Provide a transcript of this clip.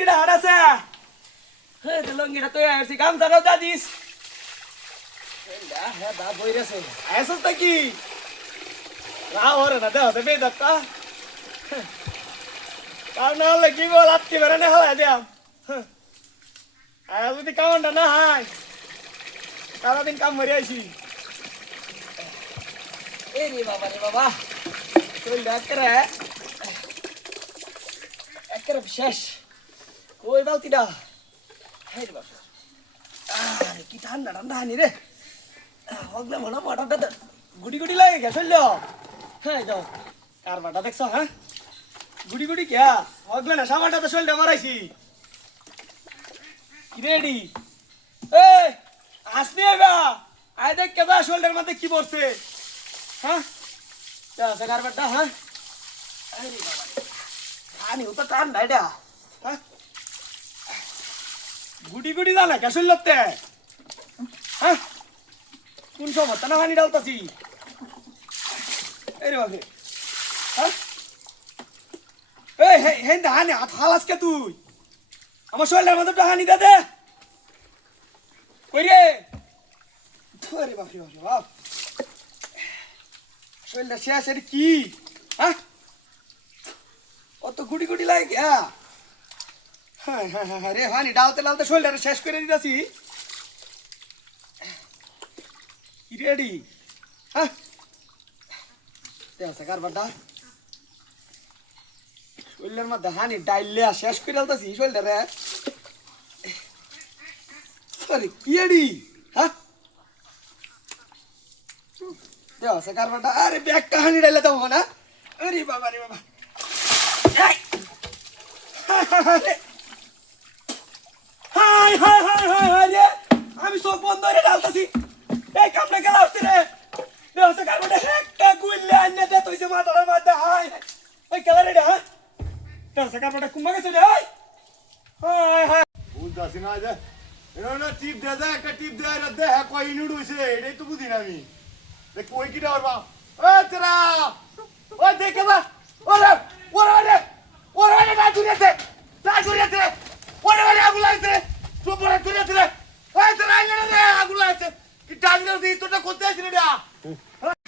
লঙ্গিটা হারাছে হ্যাঁ লঙ্গিটা তো আসছি গামছা দাও দিস হ্যাঁ দা বইরেছে আসল তা কি রাও হরে না দেও দেবে দত্তা কার না হলে কি বল আটকে বেড়ানে হলাই দেও আর যদি কামটা না হয় সারাদিন কাম মরে আইছি এ রে বাবা চল একেরে শেষ ওই বালতিটা হ্যাঁ রে বাবা আরে কি ঠান্ডা হানি রে হগলে মনে মাথাটা গুড়ি গুড়ি লাগে গেছে হ্যাঁ যাও কার বাটা দেখছো হ্যাঁ গুড়ি গুড়ি কে হগলে না সামানটা তো শরীরটা মারাইছি কি রেডি এ আসনি এবা আয় দেখ কেবা শোল্ডার মধ্যে কি পড়ছে হ্যাঁ কার বাটা হ্যাঁ আরে বাবা খানি ও তো ঠান্ডা এটা হ্যাঁ গুড়ি গুড়ি জানা কেসল লাগতে হ্যাঁ কোন সময় তা না হানি ডালতাছি এই রে বাবা হ্যাঁ এই হে হানি হাত হালাস কে তুই আমার শরীরের মধ্যে তো হানি দে কই রে আরে বাপ শরীরটা শেষ এটা কি হ্যাঁ অত গুড়ি গুড়ি লাগে গিয়া হ্যাঁ রে হানি ডালতে ডালতে শরীরটা শেষ করে দিতেছি কি রেডি হ্যাঁ কার বাটা শরীরের মধ্যে হানি ডাইলে শেষ করে দিতেছি শরীরটা রে আরে কি রেডি হ্যাঁ কার বাটা আরে ব্যাগটা হানি ডাইলে তো না আরে বাবা হাই আমি সব বন্ধ করে ডালতাছি এই কামটা গেল আসছে রে দেওয়া কারণে একটা গুইলে আইনে দে তুই যে মাথার মধ্যে হাই ওই কালার রে হ্যাঁ দেওয়া কারণে কুম্বা গেছে রে হাই বুঝতাছি না যে এরা টিপ দে যা একটা টিপ দে আর দে হ্যাঁ কই ইনুড হইছে এটাই তো বুঝি না আমি দেখ কই কি দাও বা ও তেরা ও দেখে বা ওরে না জুরিয়াতে ওরে আগুলা আছে সুপরে জুরিয়াতে রে এই তেরা আইনা রে আগুলা আছে কি টাঙ্গের দি তোটা করতে আসিনি রে